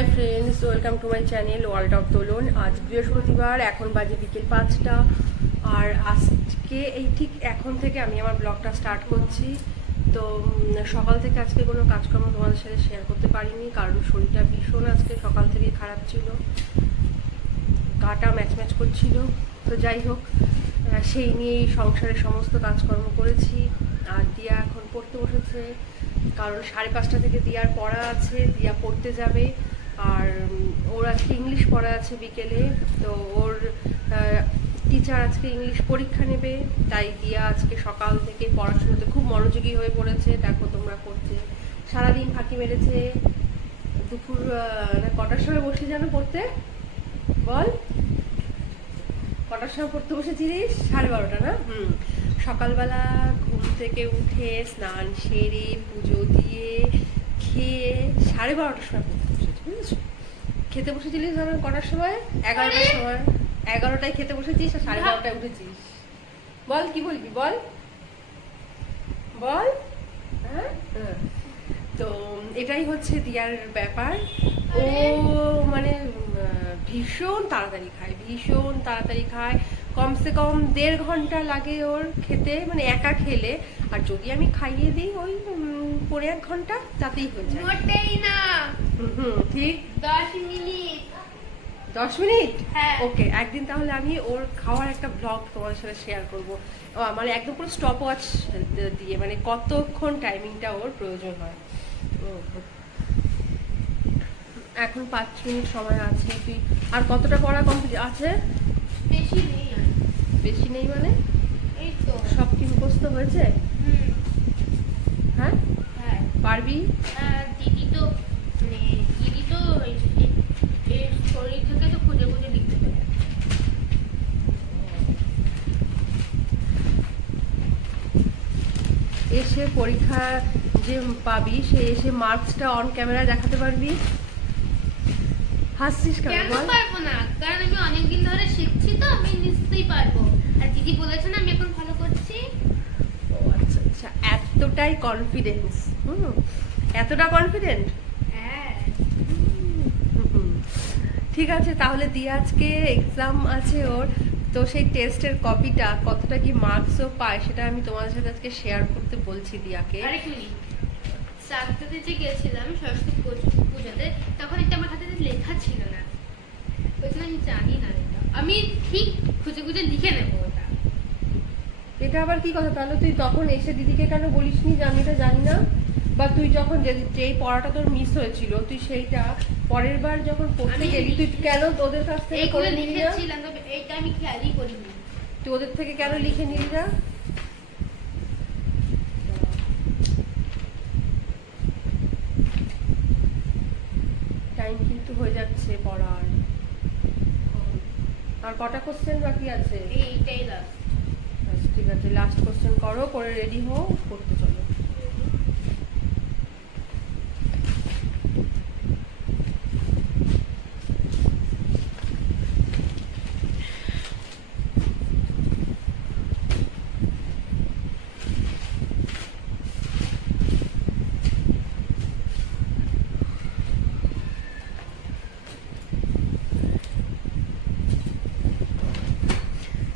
High friends, welcome to my channel world of Dolon. আজ বৃহস্পতিবার, এখন বাজে বিকেল 5টা। আর আজকে এই ঠিক এখন থেকে আমি আমার ব্লগটা স্টার্ট করছি। তো সকাল থেকে আজকে কোনো কাজকর্ম তোমাদের সাথে শেয়ার করতে পারিনি, কারণ শরীরটা ভীষণ আজকে সকাল থেকেই খারাপ ছিল, গাটা ম্যাচ ম্যাচ করছিল। তো যাই হোক, সেই নিয়েই সংসারের সমস্ত কাজকর্ম করেছি। আর দিয়া এখন পড়তে বসেছে, কারণ 5:30 থেকে দিয়ার পড়া আছে, দিয়া পড়তে যাবে। আর ওর আজকে ইংলিশ পড়া আছে বিকেলে, তো ওর টিচার আজকে ইংলিশ পরীক্ষা নেবে, তাই দিয়া আজকে সকাল থেকে পড়াশোনাতে খুব মনোযোগী হয়ে পড়েছে। দেখো তোমরা করছে, সারাদিন ফাঁকি মেরেছে। দুপুর কটার সময় বসে যেন পড়তে, বল কটার সময় পড়তে বসেছিলিস? 12:30 না? সকালবেলা ঘুম থেকে উঠে স্নান সেরে পুজো দিয়ে খেয়ে 12:30টার সময় পড়তে বসেছি, বুঝেছো? খেতে বসেছিলিস ধরো কটার সময়? 11টার সময়। 11টায় খেতে বসেছিস আর 12:30টায় উঠেছিস। বল কি বলবি, বল বল। হ্যাঁ, তো এটাই হচ্ছে দিয়ার ব্যাপার। ও মানে ভীষণ তাড়াতাড়ি খায়, কমসে কম 1.5 ঘন্টা লাগে ওর খেতে, মানে একা খেলে। আর যদি আমি খাইয়ে দিই ওই 1.5 ঘন্টা, তাতেই হয়ে যায়। মোটেই না। ঠিক 10 মিনিট। 10 মিনিট? হ্যাঁ। ওকে, একদিন তাহলে আমি ওর খাওয়ার একটা ব্লগ তোমার সাথে শেয়ার করবো, মানে একদম পুরো স্টপ ওয়াচ দিয়ে, মানে কতক্ষণ টাইমিংটা ওর প্রয়োজন হয়। এখন 5 মিনিট সময় আছে। তুই আর কতটা পড়া কমপ্লিট আছে? বেশি নেই আর। বেশি নেই মানে? এই তো সব কি মুখস্থ হয়েছে? হ্যাঁ, হ্যাঁ। পারবি? দিদি তো এর শরীর থেকে তো খুঁজে খুঁজে লিখতে পারে। এসে পরীক্ষা যে পাবি, সে এসে মার্কসটা অন ক্যামেরা দেখাতে পারবি? হাসছিস কেন কেন বল? পারবো না? কারণ আমি অনেকদিন ধরে শিখছি, তো আমি নিশ্চয়ই পারবো। আর দিদি বলেছে না আমি এখন ভালো করছি। ও আচ্ছা আচ্ছা, এতটাই কনফিডেন্স? এতটা কনফিডেন্ট? হ্যাঁ। ঠিক আছে, তাহলে দিয়ে আজকে এক্সাম আছে ওর, তো সেই টেস্টের কপিটা কতটা কি মার্কসও পায় সেটা আমি তোমাদের সাথে আজকে শেয়ার করতে বলছি দিয়াকে। আরেক মিনিট, সাতটাতে যে গেছিলাম সরস্বতী পূজাতে, তখন একটা আমার হাতে লেখা ছিল না, ওই জন্য আমি জানি না এটা। আমি ঠিক খুঁজে খুঁজে লিখে নেবো ওটা। এটা আবার কি কথা? তাহলে তুই তখন এসে দিদিকে কেন বলিসনি যে আমি এটা জানি না? বা তুই যখন যেই পড়াটা তোর মিস হয়েছিল, তুই সেইটা পরের বার যখন পড়তে গেলি, তুই কেন তোদের কাছ থেকে এইগুলো করে নিলি না? লিখেছিলাম, তবে এইটা আমি খেয়ালই করিনি। তুই ওদের থেকে কেন লিখে নিলি না? টাইম কিন্তু হয়ে যাচ্ছে পড়ার। আর কটা কোশ্চেন বাকি আছে? এইটাই লাস্ট। আচ্ছা, ঠিক আছে, লাস্ট কোশ্চেন করো, করে রেডি হও, পড়তে চলো।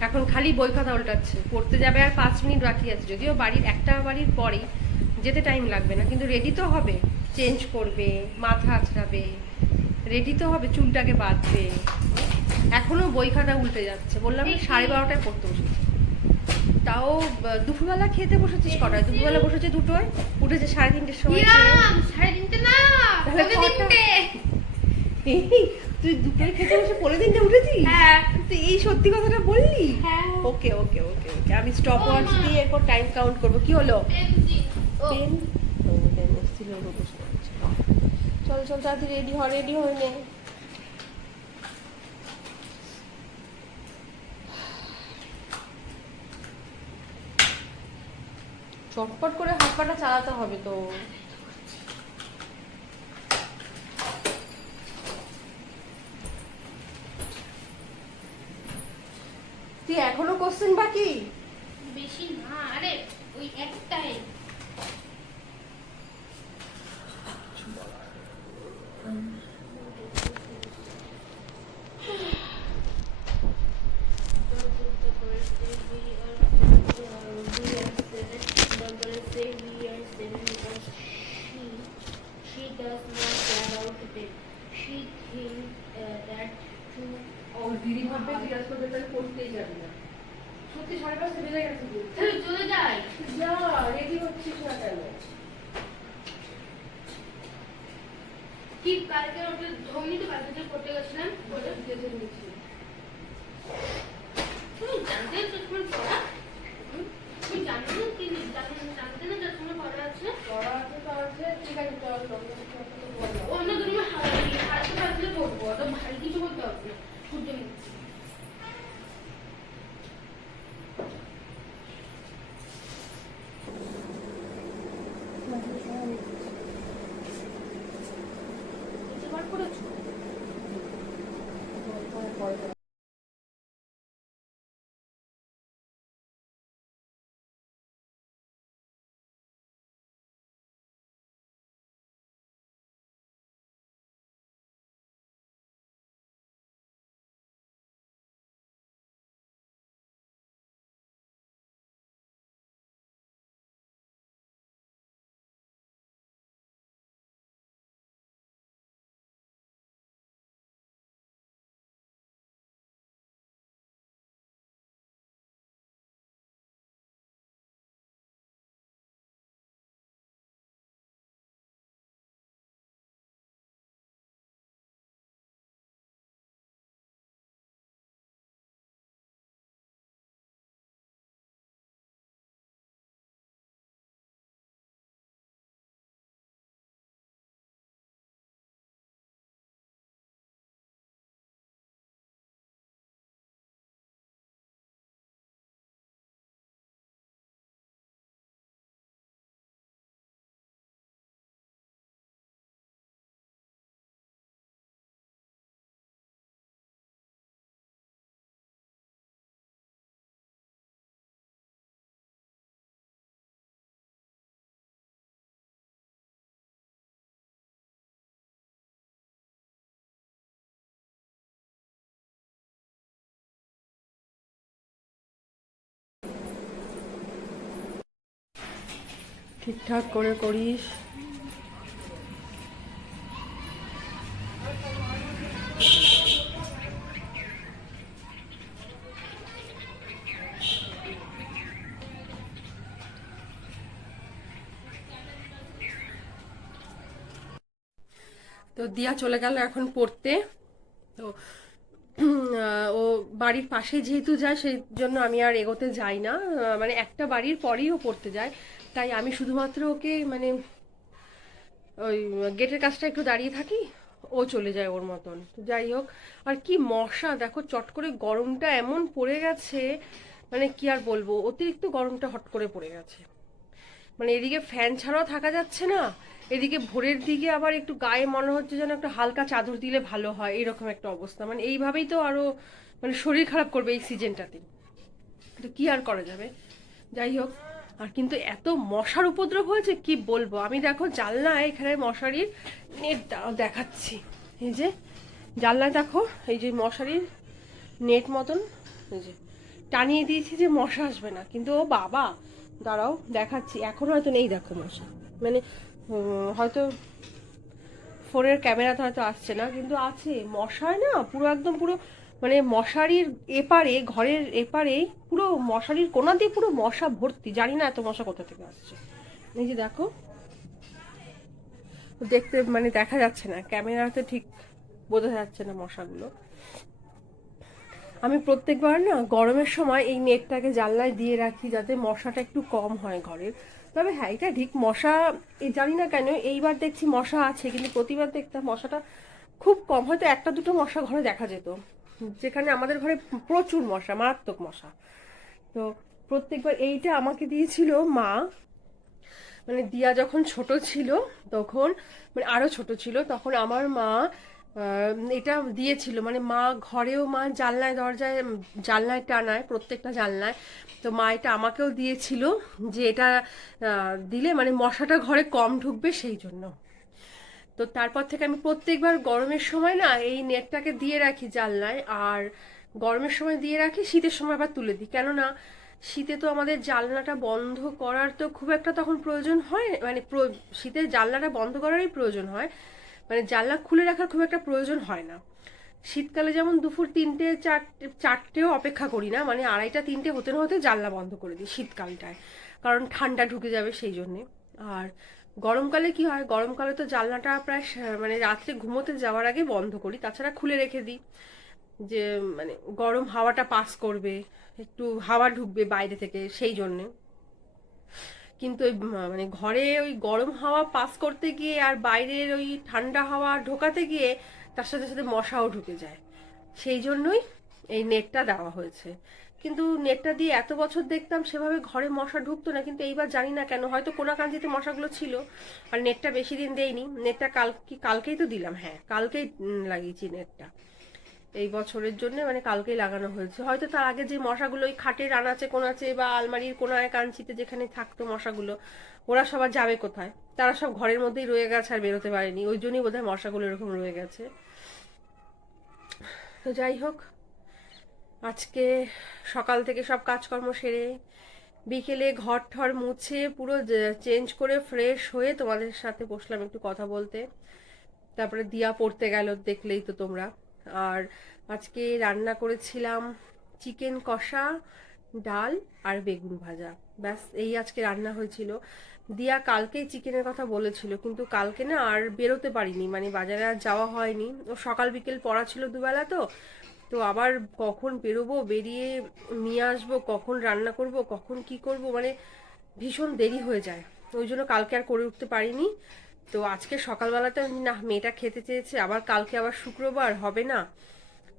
এখন খালি বই খাতা উল্টাচ্ছে, পড়তে যাবে আর 5 মিনিট বাকি আছে। যদিও একটা বাড়ির পরেই, যেতে টাইম লাগবে না, কিন্তু রেডি তো হবে, চেঞ্জ করবে, মাথা আঁচড়াবে, রেডি তো হবে, চুলটাকে বাঁধবে, এখনো বই খাতা উল্টে যাচ্ছে। বললাম 12:30টায় পড়তে বসেছি, তাও দুপুরবেলা খেতে বসেছিস কটায়? দুপুরবেলা বসেছে 2টোয়, উঠেছে 3:30টার সময়। 3:30 না, তাহলে পৌনে 3টে। তুই 2টোয় খেতে বসে 3:30 উঠেছিস? হ্যাঁ। তুই এই সত্যি কথাটা বললি? হ্যাঁ। ওকে ওকে ওকে ওকে, আমি স্টপ ওয়াচ দিয়ে এরপর টাইম কাউন্ট করবো। কি হলো? পেন? ও পেন এসেছিল, চল চল তাড়াতাড়ি রেডি হয়ে নে। চটপট করে হাত পাটা চালাতে হবে তো। তুই এখনো কোশ্চেন বাকি? বেশি না, আরে ওই একটাই। চলে গেছে চলে যাই। যা রেডি হচ্ছিস না কেন? কি কালকে ওটা ধোনি তো কালকে করতে গেছিলাম বলে যেতে নিয়েছি। তুমি জানতে তো তোমার পড়া, তুমি জানো না কি জানতে না তোমার পড়া আছে? পড়া আছে তো আছে, ঠিক আছে চল অন্য তুমি হাতে পারলে পড়বো, তো ভারী কিছু করতে হবে না। সূর্য ঠিকঠাক করে করিস। তো দিয়া চলে গেল এখন পড়তে। তো ও বাড়ির পাশে যেহেতু যায় সেই জন্য আমি আর এগোতে যাই না, মানে একটা বাড়ির পরেই ও পড়তে যায়, তাই আমি শুধুমাত্র ওকে মানে ওই গেটের কাছটা একটু দাঁড়িয়ে থাকি, ও চলে যায় ওর মতন। তো যাই হোক, আর কি মশা দেখো, চট করে গরমটা এমন পড়ে গেছে, মানে কি আর বলবো, অতিরিক্ত গরমটা হট করে পড়ে গেছে। মানে এদিকে ফ্যান ছাড়াও থাকা যাচ্ছে না, এদিকে ভোরের দিকে আবার একটু গায়ে মনে হচ্ছে যেন একটু হালকা চাদর দিলে ভালো হয়, এরকম একটা অবস্থা। মানে এইভাবেই তো আরো মানে শরীর খারাপ করবে এই সিজনটাতে, তো কি আর করা যাবে। যাই হোক, আর কিন্তু এত মশার উপদ্রব হয়েছে কি বলবো। আমি দেখো জানলায় এখানে মশারির নেট দেখাচ্ছি, এই যে জানলায় দেখো এই যে মশারির নেট মতন এই যে টানিয়ে দিয়েছি যে মশা আসবে না, কিন্তু ও বাবা দাঁড়াও দেখাচ্ছি, এখন হয়তো নেই দেখো মশা, মানে হয়তো ফোনের ক্যামেরাতে হয়তো আসছে না, কিন্তু আছে মশায় না পুরো একদম পুরো মানে মশারির এপারে ঘরের এপারে পুরো মশারির কোণা দিয়ে পুরো মশা ভর্তি, জানি না এত মশা কোথা থেকে আসছে। এই যে দেখো, দেখতে মানে দেখা যাচ্ছে না, ক্যামেরাতে ঠিক বোঝা যাচ্ছে না মশাগুলো। আমি প্রত্যেকবার না গরমের সময় এই নেটটাকে জানলায় দিয়ে রাখি যাতে মশাটা একটু কম হয় ঘরের। তবে হ্যাঁ, এটা ঠিক, মশা জানি না কেন এইবার দেখছি মশা আছে, কিন্তু প্রতিবার দেখতাম মশাটা খুব কম, হয়তো একটা দুটো মশা ঘরে দেখা যেত, যেখানে আমাদের ঘরে প্রচুর মশা, মারাত্মক মশা। তো প্রত্যেকবার এইটা আমাকে দিয়েছিল মা, মানে দিয়া যখন ছোট ছিল তখন, মানে আরো ছোট ছিল তখন আমার মা এটা দিয়েছিল, মানে মা ঘরেও মা জানলায় দরজায় জানলায় টানায় প্রত্যেকটা জানলায়, তো মা এটা আমাকেও দিয়েছিল যে এটা দিলে মানে মশাটা ঘরে কম ঢুকবে সেই জন্য। তো তারপর থেকে আমি প্রত্যেকবার গরমের সময় না এই নেটটাকে দিয়ে রাখি জানলায়, আর গরমের সময় দিয়ে রাখি, শীতের সময় আবার তুলে দিই, কেননা শীতে তো আমাদের জানলাটা বন্ধ করার তো খুব একটা তখন প্রয়োজন হয়, মানে শীতের জানলাটা বন্ধ করারই প্রয়োজন হয়, মানে জানলা খুলে রাখার খুব একটা প্রয়োজন হয় না। শীতকালে যেমন দুপুর 3টে 4টেও অপেক্ষা করি না, মানে 2:30 3টে হতে না হতে জানলা বন্ধ করে দিই শীতকালটায়, কারণ ঠান্ডা ঢুকে যাবে সেই জন্যে। আর গরমকালে কি হয়, গরমকালে তো জানলাটা প্রায় মানে রাত্রে ঘুমোতে যাওয়ার আগে বন্ধ করি, তাছাড়া খুলে রেখে দিই, যে মানে গরম হাওয়াটা পাস করবে, একটু হাওয়া ঢুকবে বাইরে থেকে সেই জন্যে। কিন্তু ওই মানে ঘরে ওই গরম হাওয়া পাস করতে গিয়ে আর বাইরের ওই ঠান্ডা হাওয়া ঢোকাতে গিয়ে তার সাথে সাথে মশাও ঢুকে যায়, সেই জন্যই এই নেটটা দেওয়া হয়েছে। কিন্তু নেটটা দিয়ে এত বছর দেখতাম সেভাবে ঘরে মশা ঢুকতো না, কিন্তু এইবার জানি না কেন, হয়তো কোনাকাঞ্চিতে মশাগুলো ছিল। আর নেটটা বেশি দিন দেয়নি, নেটটা কালকেই তো দিলাম, হ্যাঁ কালকেই লাগিয়েছি নেটটা এই বছরের জন্য, মানে কালকেই লাগানো হয়েছে। হয়তো তার আগে যে মশাগুলো ওই খাটের আনাচে কোনাচে বা আলমারির কোনায় কাঞ্চিতে যেখানে থাকতো মশাগুলো, ওরা সবার যাবে কোথায়, তারা সব ঘরের মধ্যেই রয়ে গেছে আর বেরোতে পারেনি, ওই জন্যই বোধহয় মশাগুলো এরকম রয়ে গেছে। তো যাই হোক, আজকে সকাল থেকে সব কাজকর্ম সেরে বিকেলে ঘর ঠর মুছে পুরো চেঞ্জ করে ফ্রেশ হয়ে তোমাদের সাথে বসলাম একটু কথা বলতে। তারপরে দিয়া পড়তে গেল, দেখলেই তো তোমরা। আর আজকে রান্না করেছিলাম চিকেন কষা, ডাল আর বেগুন ভাজা, ব্যাস এই আজকে রান্না হয়েছিল। দিয়া কালকেই চিকেনের কথা বলেছিল, কিন্তু কালকে না আর বেরোতে পারিনি, মানে বাজারে আর যাওয়া হয়নি। ও সকাল বিকেল পড়া ছিল দুবেলা, তো তো আবার কখন বেরোবো, বেরিয়ে নিয়ে আসবো, কখন রান্না করব, কখন কি করব, মানে ভীষণ দেরি হয়ে যায়, ওই জন্য কালকে আর করে উঠতে পারিনি। তো আজকে সকালবেলাতে না, মেয়েটা খেতে চেয়েছে, আবার কালকে আবার শুক্রবার হবে না,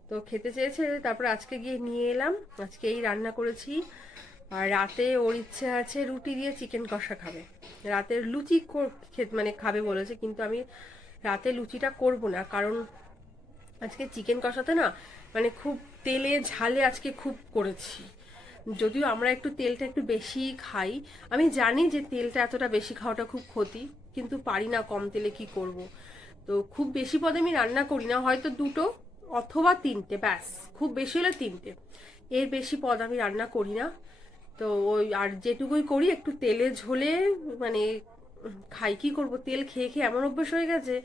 তো খেতে চেয়েছে, তারপর আজকে গিয়ে নিয়ে এলাম। আজকে এই রান্না করেছি। আর রাতে ওর ইচ্ছে আছে রুটি দিয়ে চিকেন কষা খাবে, রাতের লুচি মানে খাবে বলেছে, কিন্তু আমি রাতে লুচিটা করব না, কারণ আজকে চিকেন কষাতে না মানে খুব তেলে ঝালে আজকে খুব করেছি। যদিও আমরা একটু তেলটা একটু বেশি খাই, আমি জানি যে তেলটা এতটা বেশি খাওয়াটা খুব ক্ষতি, কিন্তু পারি না কম তেলে, কি করব। তো খুব বেশি পদে আমি রান্না করি না, হয়তো 2টো অথবা 3টে, ব্যাস খুব বেশি হলে 3টে, এর বেশি পদ আমি রান্না করি না। তো ওই আর যেটুকুই করি একটু তেলে ঝোলে, মানে খাই, কি করব, তেল খেয়ে খেয়ে এমন অভ্যেস হয়ে গেছে,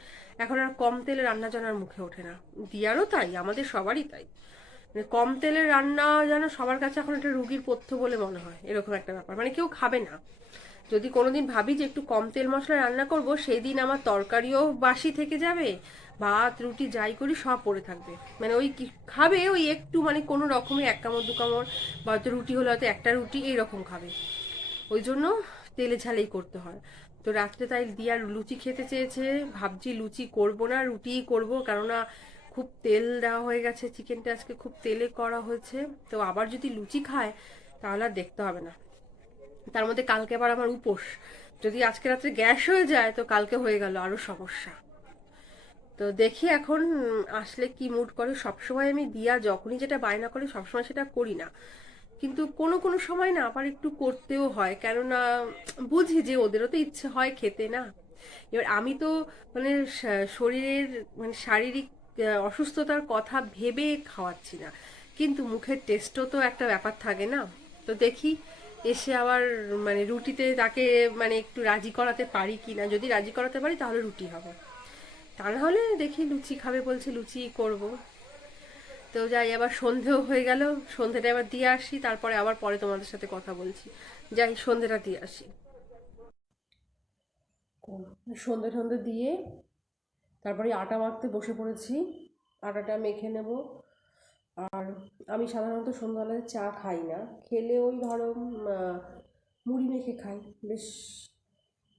এখন আর কম তেলে রান্না যেন আর মুখে ওঠে না। দিয়ারও তাই, আমাদের সবারই তাই, মানে কম তেলের রান্না যেন সবার কাছে এখন একটা রুগীর পথ্য বলে মনে হয়, এরকম একটা ব্যাপার, মানে কেউ খাবে না। যদি কোনোদিন ভাবি যে একটু কম তেল মশলা রান্না করব, সেই দিন আমার তরকারিও বাসি থেকে যাবে, ভাত রুটি যাই করি সব পড়ে থাকবে, মানে ওই খাবে ওই একটু, মানে কোনো রকমের 1 কামড় 2 কামড়, বা হয়তো রুটি হলে হয়তো একটা রুটি এইরকম খাবে, ওই জন্য তেলে ঝালেই করতে হয়। তো রাত্রে তাই দিয়া লুচি খেতে চেয়েছে, ভাবছি লুচি করব না, রুটিই করব, কেননা খুব তেল দেওয়া হয়ে গেছে, চিকেনটা আজকে খুব তেলে করা হয়েছে। তো আবার যদি লুচি খায় তাহলে আর দেখতে হবে না, তার মধ্যে কালকে আবার আমার উপোস, যদি আজকে রাত্রে গ্যাস হয়ে যায় তো কালকে হয়ে গেল আরো সমস্যা। তো দেখি এখন আসলে কি মুড করে, সবসময় আমি দিয়া যখনই যেটা বায়না করি সবসময় সেটা করি না, কিন্তু কোনো কোনো সময় না আবার একটু করতেও হয়, কেননা বুঝি যে ওদেরও তো ইচ্ছে হয় খেতে না। এবার আমি তো মানে শরীরের মানে শারীরিক অসুস্থতার কথা ভেবে খাওয়াচ্ছি না, কিন্তু মুখের টেস্টও তো একটা ব্যাপার থাকে না। তো দেখি এসে আবার মানে রুটিতে তাকে মানে একটু রাজি করাতে পারি কি না, যদি রাজি করাতে পারি তাহলে রুটি হবে, তা না হলে দেখি লুচি খাবে বলছে, লুচি করব। তো যাই, আবার সন্ধেও হয়ে গেল, সন্ধেটা এবার দিয়ে আসি, তারপরে আবার পরে তোমাদের সাথে কথা বলছি। যাই সন্ধেটা দিয়ে আসি। সন্ধে টন্ধে দিয়ে তারপরে আটা মাখতে বসে পড়েছি, আটাটা মেখে নেব। আর আমি সাধারণত সন্ধ্যাবেলায় চা খাই না, খেলে ওই ধরো মুড়ি মেখে খাই, বেশ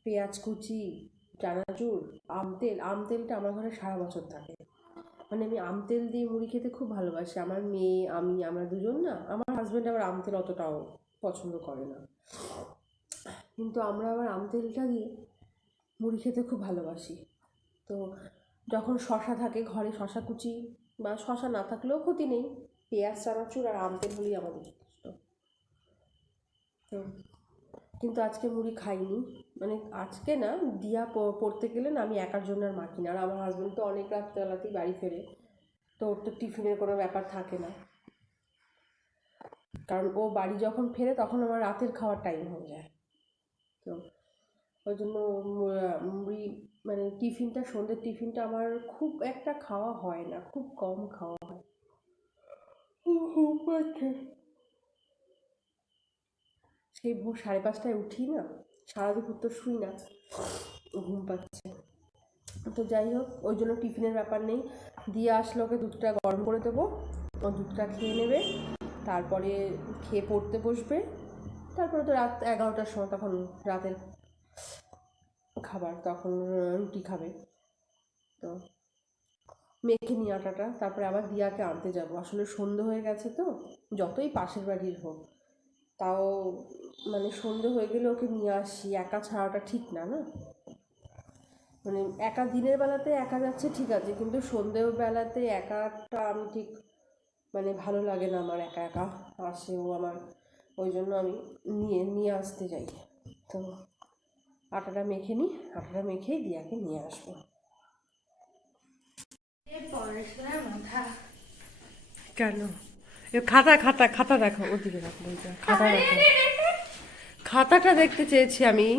পেঁয়াজ কুচি, চানাচুর, আম তেলটা আমার ঘরে সারা বছর থাকে, মানে আমি আম তেল দিয়ে মুড়ি খেতে খুব ভালোবাসি, আমার মেয়ে আমি আমরা দুজন না, আমার হাজব্যান্ড আবার আম তেল অতটাও পছন্দ করে না, কিন্তু আমরা আবার আম তেলটা দিয়ে মুড়ি খেতে খুব ভালোবাসি। তো যখন শশা থাকে ঘরে, শশা কুচি বা শশা না থাকলেও ক্ষতি নেই, পেঁয়াজ চানাচুর আর আম তেল হলেই আমাদের যথেষ্ট। তো কিন্তু আজকে মুড়ি খাইনি, মানে আজকে না, দিয়া পড়তে গেলে না আমি একার জন্য আর মাখি না, আর আমার হাজব্যান্ড তো অনেক রাত্রেবেলাতেই বাড়ি ফেরে, তো ওর তো টিফিনের কোনো ব্যাপার থাকে না, কারণ ও বাড়ি যখন ফেরে তখন আমার রাতের খাওয়ার টাইম হয়ে যায়। তো ওই জন্য মুড়ি মানে টিফিনটা, সন্ধ্যের টিফিনটা আমার খুব একটা খাওয়া হয় না, খুব কম খাওয়া হয়। ঘুম পাচ্ছে, সেই ভোর 5:30টায় উঠি না, সারা দুপুর তো শুই না, ঘুম পাচ্ছে। তো যাই হোক, ওই জন্য টিফিনের ব্যাপার নেই। দিয়ে আসলে ওকে দুধটা গরম করে দেবো, ও দুধটা খেয়ে নেবে, তারপরে খেয়ে পড়তে বসবে। তারপরে তো রাত 11টার সময়, তখন রাতের খাবার, তখন রুটি খাবে। তো মেখে নিই আটাটা, তারপরে আবার দিয়াকে আনতে যাব। আসলে সন্ধে হয়ে গেছে তো, যতই পাশের বাড়ির হোক তাও মানে সন্ধে হয়ে গেলে ওকে নিয়ে আসি, একা ছাড়াটা ঠিক না, না মানে একা দিনের বেলাতে একা যাচ্ছে ঠিক আছে, কিন্তু সন্ধ্যের বেলাতে একাটা আমি ঠিক মানে ভালো লাগে না আমার, একা একা আসে ও আমার, ওই জন্য আমি নিয়ে আসতে যাই। তো আটাটা মেখে নিই, আটাটা মেখেই দিয়াকে নিয়ে আসবো। কেন? খাতা খাতা খাতা দেখো, ওদিকে রাখো, খাতা দেখো, খাতাটা দেখতে চেয়েছি আমি।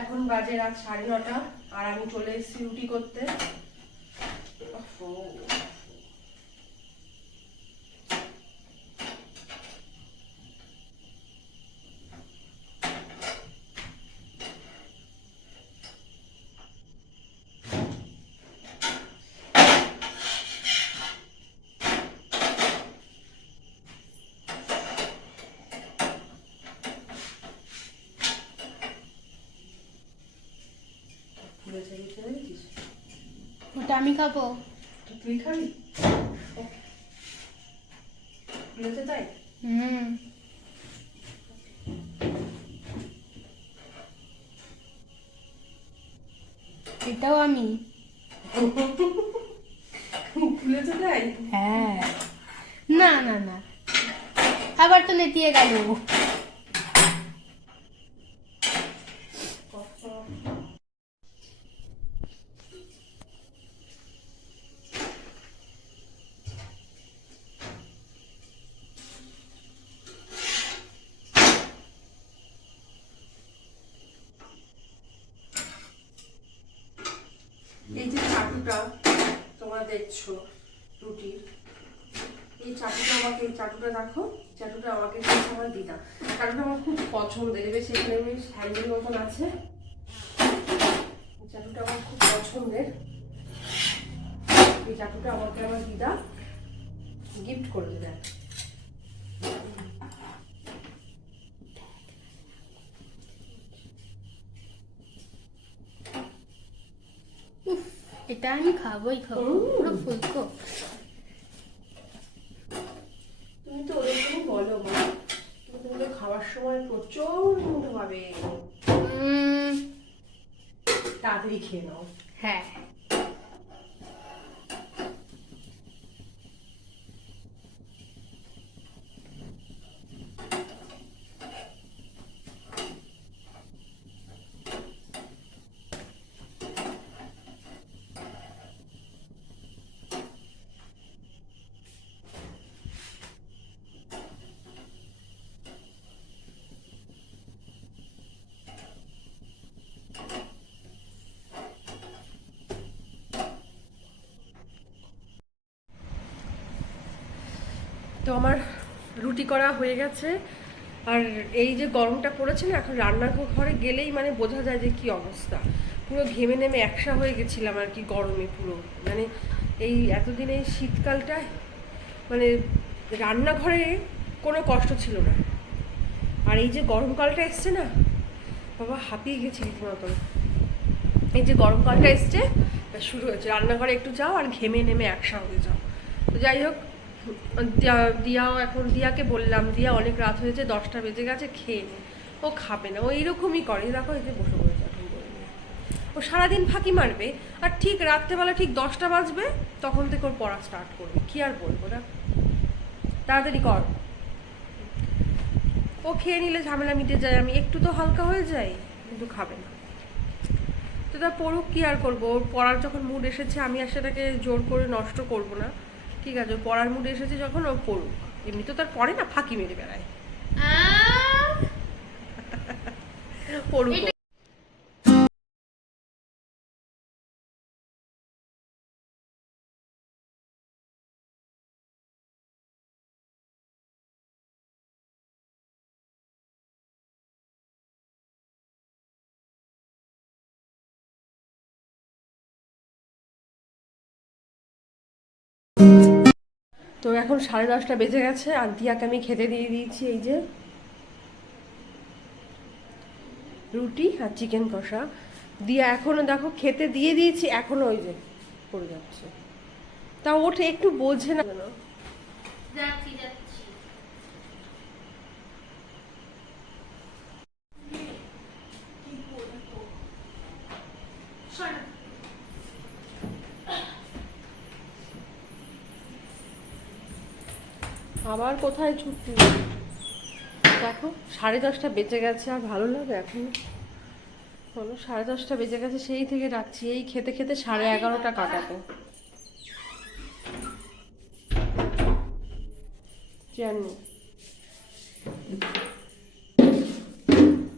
এখন বাজে রাত 9:30, আর আমি চলে এসেছি রুটি করতে। ওটা আমি খাবো। তুই খাবি? তাই এটাও আমি। খুলেছে তাই? হ্যাঁ, না না না, আবার তো নেতিয়ে গেল। এই যে চাটুটা তোমরা দেখছো রুটির, এই চাটুটা আমাকে, এই চাটুটা দেখো, চাটুটা আমাকে দিয়েছে আমার দিদা। চাটুটা আমার খুব পছন্দের, এবার সেখানে বেশ হ্যান্ডেল মতন আছে, চাটুটা আমার খুব পছন্দের। এই চাটুটা আমাকে আমার দিদা গিফট করে দেয়। এটা আমি খাবোই খাবো, পুরো ফুলকো। তুমি তো ওদের জন্য বলো, তুমি তো খাওয়ার সময় প্রচন্ড ভাবে তাড়াতাড়ি খেয়ে নাও। হ্যাঁ, তো আমার রুটি করা হয়ে গেছে, আর এই যে গরমটা পড়েছে না, এখন রান্নাঘরে গেলেই মানে বোঝা যায় যে কি অবস্থা, পুরো ঘেমে নেমে একসা হয়ে গেছিলাম আর কি গরমে পুরো। মানে এই এতদিন এই শীতকালটায় মানে রান্নাঘরে কোনো কষ্ট ছিল না। আর এই যে গরমকালটা এসছে না বাবা, হাঁপিয়ে গেছি রীতিমতন। এই যে গরমকালটা এসছে শুরু হয়েছে, রান্নাঘরে একটু যাও আর ঘেমে নেমে একসঙ্গে যাও। তো যাই হোক, দিয়াকে বললাম, দিয়া অনেক রাত হয়েছে, 10টা বেজে গেছে, খেয়ে নে। ও খাবে না, ও এইরকমই করে, দেখো এই যে বসে পড়েছে এখন বলে নিয়ে। ও সারাদিন ফাঁকি মারবে আর ঠিক রাত্রেবেলা ঠিক 10টা বাজবে তখন থেকে ওর পড়া স্টার্ট করবে। কি আর বলবো, না তাড়াতাড়ি কর। ও খেয়ে নিলে ঝামেলা মিটে যায়, আমি একটু তো হালকা হয়ে যাই, কিন্তু খাবে না। তো তা পড়ুক, কি আর করবো, ওর পড়ার যখন মুড এসেছে আমি আর সেটাকে জোর করে নষ্ট করব না, ঠিক আছে। পড়ার মুড এসেছে যখন ও পড়ুক, এমনি তো তার পড়ে না, ফাঁকি মেরে বেড়ায়, পড়ুক। তো এখন 10:30 বেজে গেছে আর দিয়াকে আমি খেতে দিয়ে দিয়েছি এই যে রুটি আর চিকেন কষা। দিয়া এখনো দেখো খেতে দিয়ে দিয়েছি, এখনো ওই যে পড়ে যাচ্ছে, তা ওঠে একটু বোঝে না কেন। যাচ্ছি যাচ্ছি। সরো। আবার কোথায় ছুটি, দেখো 10:30 বেজে গেছে আর ভালো লাগে এখন। বলো 10:30 বেজে গেছে, সেই থেকে রাখছি, এই খেতে খেতে 11:30 কাটাবো। জানি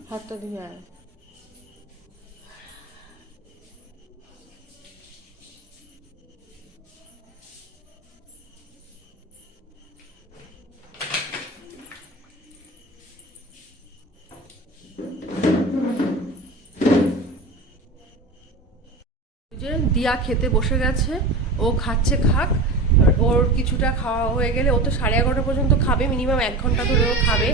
হাতটা ধুয়ে আয়। যে দিয়া খেতে বসে গেছে, ও খাচ্ছে খাক, আর ওর কিছুটা খাওয়া হয়ে গেলে ও তো 11:30 পর্যন্ত খাবে, মিনিমাম 1 ঘন্টা ধরে ও খাবে।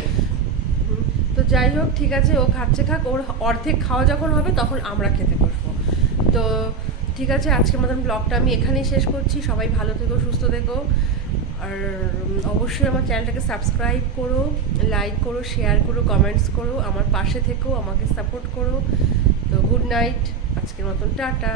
তো যাই হোক ঠিক আছে, ও খাচ্ছে খাক, ওর অর্ধেক খাওয়া যখন হবে তখন আমরা খেতে বসবো। তো ঠিক আছে, আজকের মতন ব্লগটা আমি এখানেই শেষ করছি। সবাই ভালো থেকো, সুস্থ থেকো, আর অবশ্যই আমার চ্যানেলটাকে সাবস্ক্রাইব করো, লাইক করো, শেয়ার করো, কমেন্টস করো, আমার পাশে থেকো, আমাকে সাপোর্ট করো। তো গুড নাইট, আজকের মতন টাটা।